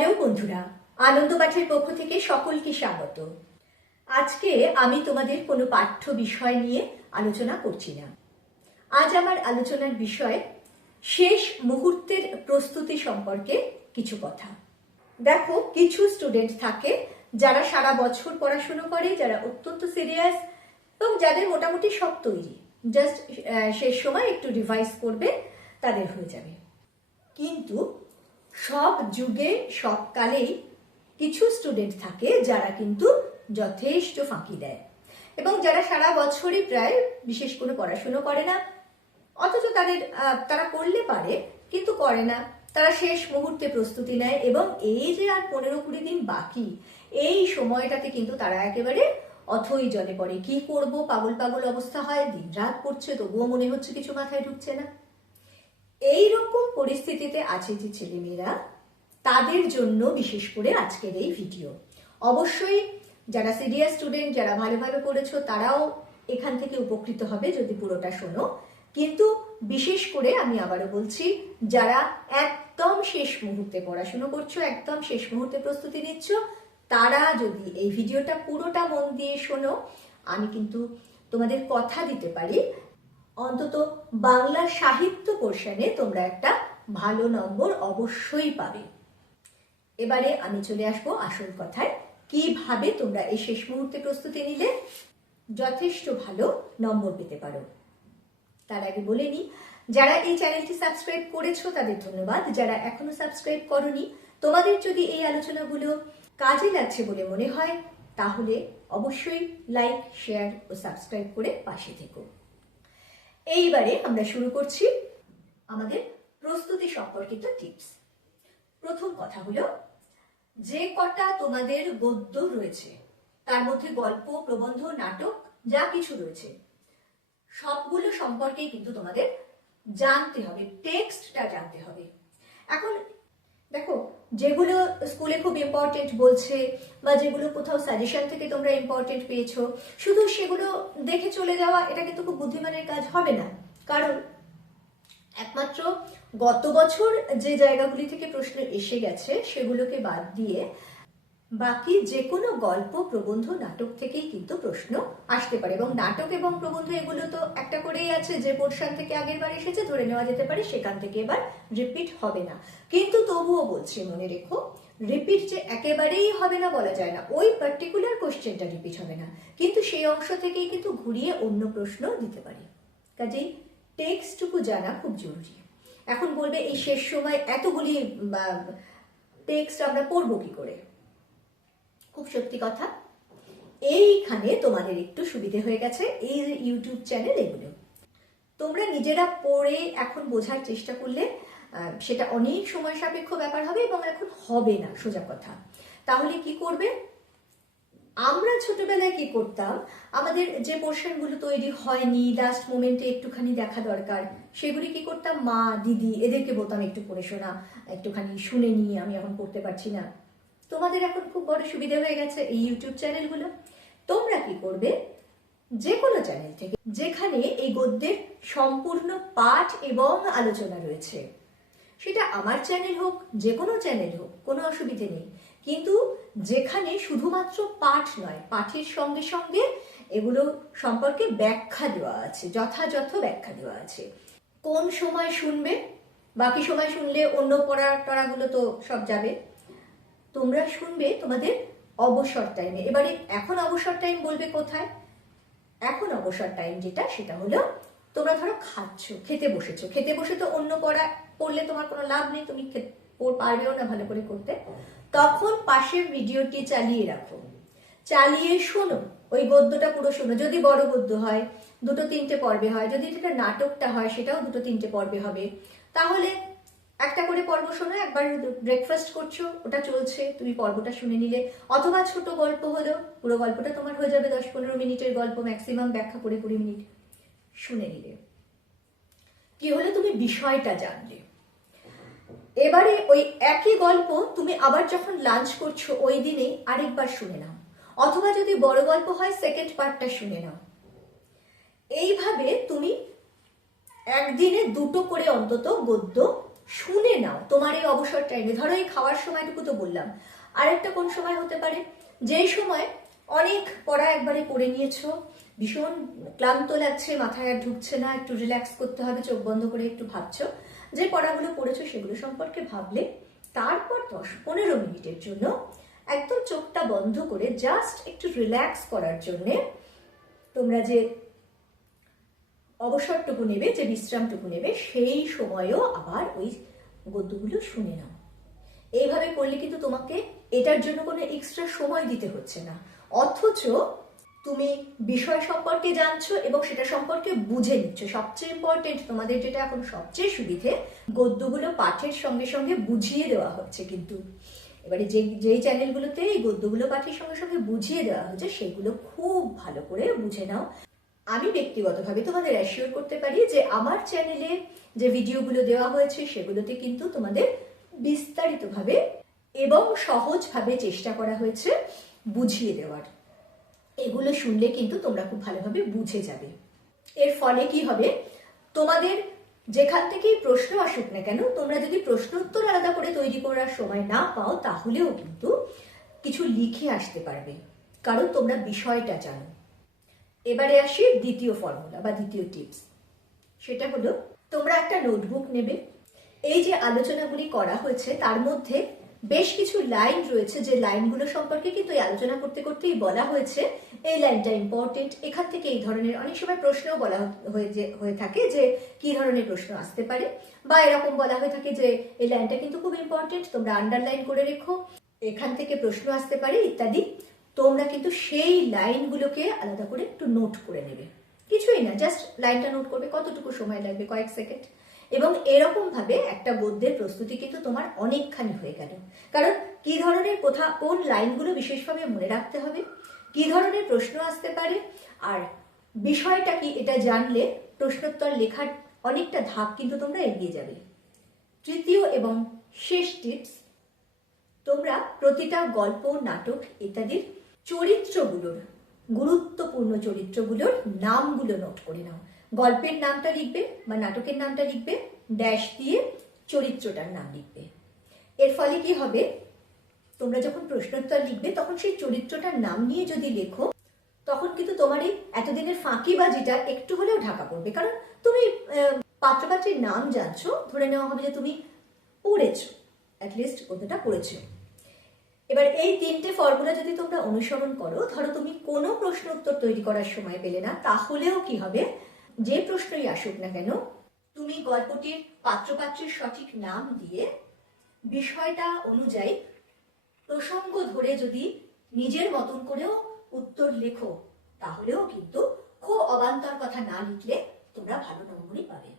Hello বন্ধুরা, আনন্দ পাঠের পক্ষ থেকে সকলকে স্বাগত। আজকে আমি তোমাদের কোনো পাঠ্য বিষয় নিয়ে আলোচনা করছি না। আজ আমার আলোচনার বিষয় শেষ মুহূর্তের প্রস্তুতি সম্পর্কে কিছু কথা। দেখো, কিছু স্টুডেন্ট থাকে যারা সারা বছর পড়াশুনো করে, যারা অত্যন্ত সিরিয়াস এবং যাদের মোটামুটি সব তৈরি, জাস্ট শেষ সময় একটু রিভাইজ করবে, তাদের হয়ে যাবে। কিন্তু সব যুগে সব কালেই কিছু স্টুডেন্ট থাকে যারা কিন্তু যথেষ্ট ফাঁকি দেয় এবং যারা সারা বছরই প্রায় বিশেষ কোনো পড়াশুনো করে না, অথচ তারা করলে পারে কিন্তু করে না। তারা শেষ মুহূর্তে প্রস্তুতি নেয় এবং এই যে আর 15-20 দিন বাকি, এই সময়টাতে কিন্তু তারা একেবারে অথই জলে পড়ে। কি করব, পাগল পাগল অবস্থা হয়, দিন রাত পড়ছে তবুও মনে হচ্ছে কিছু মাথায় ঢুকছে না। এইরকম পরিস্থিতিতে আছে যে ছেলেমেয়েরা, তাদের জন্য বিশেষ করে আজকের এই ভিডিও। অবশ্যই যারা সিরিয়াস স্টুডেন্ট, যারা ভালো ভালো পড়েছো, তারাও এখান থেকে উপকৃত হবে যদি পুরোটা শোনো। কিন্তু বিশেষ করে আমি আবারও বলছি, যারা একদম শেষ মুহূর্তে পড়াশুনো করছো, একদম শেষ মুহূর্তে প্রস্তুতি নিচ্ছ, তারা যদি এই ভিডিওটা পুরোটা মন দিয়ে শোনো, আমি কিন্তু তোমাদের কথা দিতে পারি অন্তত বাংলা সাহিত্য পোর্শনে তোমরা একটা ভালো নম্বর অবশ্যই পাবে। এবারে আমি চলে আসবো আসল কথায়, কিভাবে তোমরা এই শেষ মুহূর্তে প্রস্তুতি নিলে যথেষ্ট ভালো নম্বর পেতে পারো। তার আগে বলে নি, যারা এই চ্যানেলটি সাবস্ক্রাইব করেছো তাদের ধন্যবাদ। যারা এখনো সাবস্ক্রাইব করনি, তোমাদের যদি এই আলোচনাগুলো কাজে লাগছে বলে মনে হয়, তাহলে অবশ্যই লাইক, শেয়ার ও সাবস্ক্রাইব করে পাশে থেকো। এইবারে আমরা শুরু করছি আমাদের প্রস্তুতি সম্পর্কিত টিপস। প্রথম কথা হলো, যে কটা তোমাদের গদ্য রয়েছে, তার মধ্যে গল্প, প্রবন্ধ, নাটক যা কিছু রয়েছে, সবগুলো সম্পর্কেই কিন্তু তোমাদের জানতে হবে, টেক্সটটা জানতে হবে। এখন দেখো, যেগুলো স্কুলে খুব ইম্পর্টেন্ট বলছে বা যেগুলো কোথাও সাজেশন থেকে তোমরা ইম্পর্টেন্ট পেয়েছো, শুধু সেগুলো দেখে চলে যাওয়া, এটা কিন্তু খুব বুদ্ধিমানের কাজ হবে না। কারণ একমাত্র গত বছর যে জায়গাগুলি থেকে প্রশ্ন এসে গেছে সেগুলোকে বাদ দিয়ে বাকি যে কোনো গল্প, প্রবন্ধ, নাটক থেকেই কিন্তু প্রশ্ন আসতে পারে। এবং নাটক এবং প্রবন্ধ এগুলো তো একটা করেই আছে, যে পোর্শন থেকে আগের বার এসেছে ধরে নেওয়া যেতে পারে সেখান থেকে এবার রিপিট হবে না। কিন্তু তবুও বলছি, মনে রেখো, রিপিট যে একেবারেই হবে না বলা যায় না, ওই পার্টিকুলার কোশ্চেনটা রিপিট হবে না, কিন্তু সেই অংশ থেকেই কিন্তু ঘুরিয়ে অন্য প্রশ্ন দিতে পারে। কাজেই টেক্সটটুকু জানা খুব জরুরি। এখন বলবে, এই শেষ সময় এতগুলি টেক্সট আমরা পড়বো কি করে? খুব সত্যি কথা, এইখানে তোমাদের একটু সুবিধে হয়ে গেছে এই যে ইউটিউব চ্যানেল, এগুলো তোমরা নিজেরা পড়ে এখন বোঝার চেষ্টা করলে সেটা অনেক সময় সাপেক্ষ ব্যাপার হবে এবং এখন হবে না, সোজা কথা। তাহলে কি করবে? আমরা ছোটবেলায় কি করতাম, আমাদের যে পোর্শনগুলো তৈরি হয়নি, লাস্ট মোমেন্টে একটুখানি দেখা দরকার, সেগুলি কি করতাম, মা, দিদি এদেরকে বলতাম একটু পড়ে শোনা, একটুখানি শুনে নিই, আমি এখন পড়তে পারছি না। তোমাদের এখন খুব বড় সুবিধা হয়ে গেছে এই ইউটিউব চ্যানেলগুলো। তোমরা কি করবে, যে কোনো চ্যানেল থেকে যেখানে এই গদ্যের সম্পূর্ণ পাঠ এবং আলোচনা রয়েছে, সেটা আমার চ্যানেল হোক, যে কোনো চ্যানেল হোক, কোনো অসুবিধে নেই, কিন্তু যেখানে শুধুমাত্র পাঠ নয়, পাঠের সঙ্গে সঙ্গে এগুলো সম্পর্কে ব্যাখ্যা দেওয়া আছে, যথাযথ ব্যাখ্যা দেওয়া আছে। কোন সময় শুনবে, বাকি সময় শুনলে অন্য পড়াগুলো তো সব যাবে। তোমরা শুনবে তোমাদের অবসর টাইমে। এবারে এখন অবসর টাইম বলবে কোথায়? এখন অবসর টাইম যেটা, সেটা হলো তোমরা ধরো খাচ্ছো, খেতে বসেছো, খেতে বসে তো অন্য পড়লে তোমার কোনো লাভ নেই, তুমি পারবেও না ভালো করে করতে। তখন পাশের ভিডিওটি চালিয়ে রাখো, চালিয়ে শোনো, ওই গদ্যটা পুরো শোনো। যদি বড় গদ্য হয় 2-3টে পর্বে হয়, যদি এটা নাটকটা হয় সেটাও 2-3টে পর্বে হবে। তাহলে একটা করে পর্ব শোনো। একবার ব্রেকফাস্ট করছো, ওটা চলছে, তুমি পর্বটা শুনে নিলে। অথবা ছোট গল্প হলো, পুরো গল্পটা তোমার হয়ে যাবে 10-15 মিনিটের গল্প, ম্যাক্সিমাম ব্যাখ্যা করে 20 মিনিট শুনে নিলে। কি হলো, তুমি বিষয়টা জানলে। এবারে ওই একই গল্প তুমি আবার যখন লাঞ্চ করছো ওই দিনেই আরেকবার শুনে নাও, অথবা যদি বড় গল্প হয় সেকেন্ড পার্টটা শুনে নাও। এইভাবে তুমি একদিনে 2টো করে অন্তত গদ্য শুনে নাও তোমার এই অবসর টাইমে। ধরো এই খাওয়ার সময়টুকু তো বললাম, আরেকটা কোন সময় হতে পারে, যেই সময় অনেক পড়া একবারে পড়ে নিয়েছো, ভীষণ ক্লান্ত লাগছে, মাথায় আর ঢুকছে না, একটু রিল্যাক্স করতে হবে, চোখ বন্ধ করে একটু ভাবছো, যে পড়াগুলো পড়েছো সেগুলো সম্পর্কে ভাবলে তারপর 10-15 মিনিটের জন্য একদম চোখটা বন্ধ করে জাস্ট একটু রিল্যাক্স করার জন্যে তোমরা যে অবসরটুকু নেবে, যে বিশ্রামটুকু নেবে, সেই সময়েও আবার ওই গদ্যগুলো শুনে নাও। এইভাবে করলে কিন্তু তোমাকে এটার জন্য কোনো এক্সট্রা সময় দিতে হচ্ছে না, অথচ তুমি বিষয় সম্পর্কে জানছো এবং সেটা সম্পর্কে বুঝে নিচ্ছ। সবচেয়ে ইম্পর্টেন্ট, তোমাদের যেটা এখন সবচেয়ে সুবিধে, গদ্যগুলো পাঠের সঙ্গে সঙ্গে বুঝিয়ে দেওয়া হচ্ছে কিন্তু। এবারে যেই চ্যানেলগুলোতে এই গদ্যগুলো পাঠের সঙ্গে সঙ্গে বুঝিয়ে দেওয়া হচ্ছে সেগুলো খুব ভালো করে বুঝে নাও। আমি ব্যক্তিগতভাবে তোমাদের অ্যাসিওর করতে পারি যে আমার চ্যানেলে যে ভিডিওগুলো দেওয়া হয়েছে সেগুলোতে কিন্তু তোমাদের বিস্তারিতভাবে এবং সহজভাবে চেষ্টা করা হয়েছে বুঝিয়ে দেওয়ার। এগুলো শুনলে কিন্তু তোমরা খুব ভালোভাবে বুঝে যাবে। এর ফলে কি হবে, তোমাদের যেখান থেকেই প্রশ্ন আসুক না কেন, তোমরা যদি প্রশ্ন উত্তর আলাদা করে তৈরি করার সময় না পাও, তাহলেও কিন্তু কিছু লিখে আসতে পারবে, কারণ তোমরা বিষয়টা জানো। এবারে আসি দ্বিতীয় ফর্মুলা বা দ্বিতীয় টিপস। সেটা হলো, তোমরা একটা নোটবুক নেবে। এই যে আলোচনাগুলি করা হয়েছে তার মধ্যে বেশ কিছু লাইন রয়েছে, যে লাইনগুলো সম্পর্কে কিন্তু এই আলোচনা করতে করতেই বলা হয়েছে এই লাইনটা ইম্পর্টেন্ট, এখান থেকে এই ধরনের অনেক সময় প্রশ্নও বলা হয়ে থাকে যে কি ধরনের প্রশ্ন আসতে পারে, বা এরকম বলা হয়ে থাকে যে এই লাইনটা কিন্তু খুব ইম্পর্টেন্ট, তোমরা আন্ডারলাইন করে রেখো, এখান থেকে প্রশ্ন আসতে পারে ইত্যাদি। তোমরা কিন্তু সেই লাইনগুলোকে আলাদা করে একটু নোট করে নেবে, কিছুই না, জাস্ট লাইনটা নোট করবে, কতটুকু সময় লাগবে, কয়েক সেকেন্ড। এবং এরকম ভাবে একটা গদ্যের প্রস্তুতি কিন্তু তোমার অনেকখানি হয়ে গেল। কারণ কি ধরনের কোন লাইনগুলো বিশেষভাবে মনে রাখতে হবে, কি ধরনের প্রশ্ন আসতে পারে, আর বিষয়টা কি, এটা জানলে প্রশ্নোত্তর লেখার অনেকটা ধাপ কিন্তু তোমরা এগিয়ে যাবে। তৃতীয় এবং শেষ টিপস, তোমরা প্রতিটা গল্প, নাটক ইত্যাদির চরিত্রগুলোর, গুরুত্বপূর্ণ চরিত্রগুলোর নামগুলো নোট করে নাও। গল্পের নামটা লিখবে বা নাটকের নামটা লিখবে, ড্যাশ দিয়ে চরিত্রটার নাম লিখবে। এর ফলে কি হবে, তোমরা যখন প্রশ্নোত্তর লিখবে তখন সেই চরিত্রটার নাম নিয়ে যদি লেখো, তখন কিন্তু তোমার এই এতদিনের ফাঁকিবাজিটা একটু হলেও ঢাকা পড়বে। কারণ তুমি পাত্রপাত্রীর নাম জানছো, ধরে নেওয়া হবে যে তুমি পড়েছো, অ্যাটলিস্ট গদ্যটা পড়েছো। এবার এই 3টে ফর্মুলা যদি তোমরা অনুসরণ করো, ধরো তুমি কোনো প্রশ্ন উত্তর তৈরি করার সময় পেলে না, তাহলেও কি হবে, যে প্রশ্নই আসুক না কেন, তুমি গল্পটির পাত্রপাত্রীর সঠিক নাম দিয়ে বিষয়টা অনুযায়ী প্রসঙ্গ ধরে যদি নিজের মতন করেও উত্তর লেখো, তাহলেও কিন্তু খুব অবান্তর কথা না লিখলে তোমরা ভালো নম্বরই পাবে।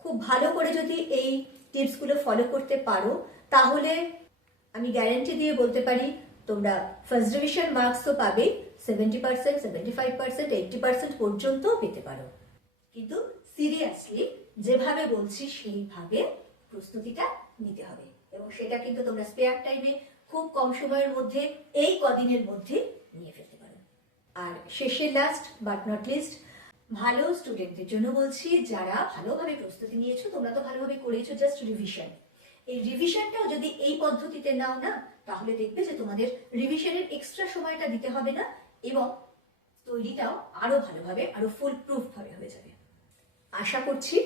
খুব ভালো করে যদি এই টিপসগুলো ফলো করতে পারো, তাহলে আমি গ্যারান্টি দিয়ে বলতে পারি তোমরা ফার্স্ট ডিভিশন মার্কস তো পাবেই, 70%, 75%, 80% পর্যন্তও পেতে পারো। কিন্তু সিরিয়াসলি যেভাবে বলছি সেইভাবে প্রস্তুতিটা নিতে হবে, এবং সেটা কিন্তু তোমরা স্পেয়ার টাইমে খুব কম সময়ের মধ্যে, এই কদিনের মধ্যে নিয়ে ফেলতে পারো। আর শেষে লাস্ট বাট নট লিস্ট, ভালো স্টুডেন্টদের জন্য বলছি, যারা ভালোভাবে প্রস্তুতি নিয়েছো, তোমরা তো ভালোভাবে করেছো, জাস্ট রিভিশন, এই রিভিশনটাও যদি এই পদ্ধতিতে নাও না, তাহলে দেখবে যে তোমাদের রিভিশনের এক্সট্রা সময়টা দিতে হবে না, এবং তৈরিটাও আরো ভালোভাবে, আরো ফুল প্রুফ ভাবে হয়ে যাবে। আশা করছি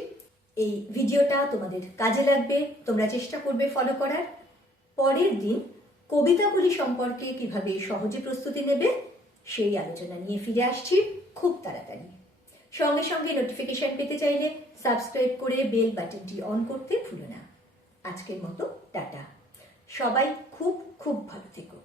এই ভিডিওটা তোমাদের কাজে লাগবে, তোমরা চেষ্টা করবে ফলো করার। পরের দিন কবিতাগুলি সম্পর্কে কিভাবে সহজে প্রস্তুতি নেবে সেই আলোচনা নিয়ে ফিরে আসছি খুব তাড়াতাড়ি। সঙ্গে সঙ্গে নোটিফিকেশন পেতে চাইলে সাবস্ক্রাইব করে বেল বাটনটি অন করতে ভুলো না। আজকের মতো টাটা, সবাই খুব খুব ভালো থেকো।